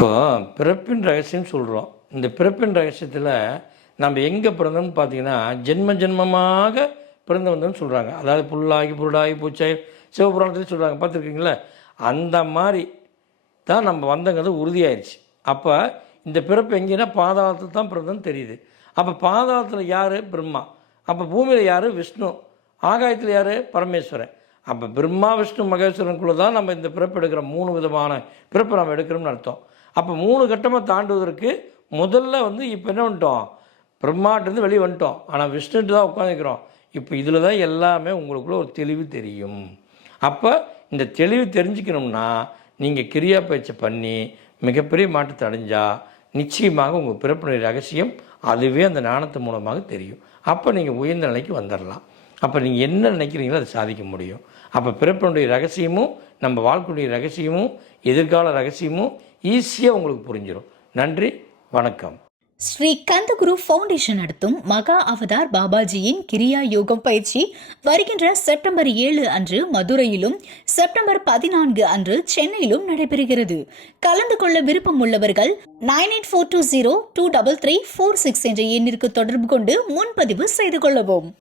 இப்போ பிறப்பின் ரகசியம் சொல்கிறோம். இந்த பிறப்பின் ரகசியத்தில் நம்ம எங்கே பிறந்தோம்னு பார்த்தீங்கன்னா, ஜென்ம ஜென்மமாக பிறந்து வந்தோம்னு சொல்கிறாங்க. அதாவது புல்லாகி புருடாகி பூச்சாகி சிவபுராணத்துலேயும் சொல்கிறாங்க, பார்த்துருக்கீங்களா? அந்த மாதிரி தான் நம்ம வந்தங்கிறது உறுதியாயிருச்சு. அப்போ இந்த பிறப்பு எங்கேன்னா பாதாளத்தில் தான் பிறந்தோன்னு தெரியுது. அப்போ பாதாளத்தில் யார்? பிரம்மா. அப்போ பூமியில் யார்? விஷ்ணு. ஆகாயத்தில் யார்? பரமேஸ்வரன். அப்போ பிரம்மா விஷ்ணு மகேஸ்வரனுக்குள்ளே தான் நம்ம இந்த பிறப்பு எடுக்கிற 3 விதமான பிறப்பு நம்ம எடுக்கிறோம்னு அர்த்தம். அப்போ 3 கட்டமாக தாண்டுவதற்கு முதல்ல இப்போ என்ன பண்ணிட்டோம்? பிரம்மாட்டிருந்து வெளியே வந்துட்டோம். ஆனால் விஷ்ணுட்டு தான் உட்காந்துக்கிறோம். இப்போ இதில் தான் எல்லாமே உங்களுக்குள்ள ஒரு தெளிவு தெரியும். அப்போ இந்த தெளிவு தெரிஞ்சுக்கணும்னா நீங்கள் கிரியா பயிற்சி பண்ணி மிகப்பெரிய மாற்றத்தை அடைஞ்சால் நிச்சயமாக உங்கள் பிறப்பினுடைய ரகசியம் அதுவே அந்த ஞானத்து மூலமாக தெரியும். அப்போ நீங்கள் உயர்ந்த நிலைக்கு வந்துடலாம். அப்போ நீங்கள் என்ன நினைக்கிறீங்களோ அதை சாதிக்க முடியும். அப்போ பிறப்பினுடைய ரகசியமும் நம்ம வாழ்க்கையுடைய ரகசியமும் எதிர்கால ரகசியமும் ஈஸியாக உங்களுக்கு புரிஞ்சிடும். நன்றி, வணக்கம். ஸ்ரீ கந்தகுரு ஃபவுண்டேஷன் நடத்தும் மகா அவதார் பாபாஜியின் கிரியா யோகம் பயிற்சி வருகின்ற செப்டம்பர் 7 அன்று மதுரையிலும் செப்டம்பர் 14 அன்று சென்னையிலும் நடைபெறுகிறது. கலந்து கொள்ள விருப்பம் உள்ளவர்கள் 9842023346 என்ற எண்ணிற்கு தொடர்பு கொண்டு முன்பதிவு செய்து கொள்ளவும்.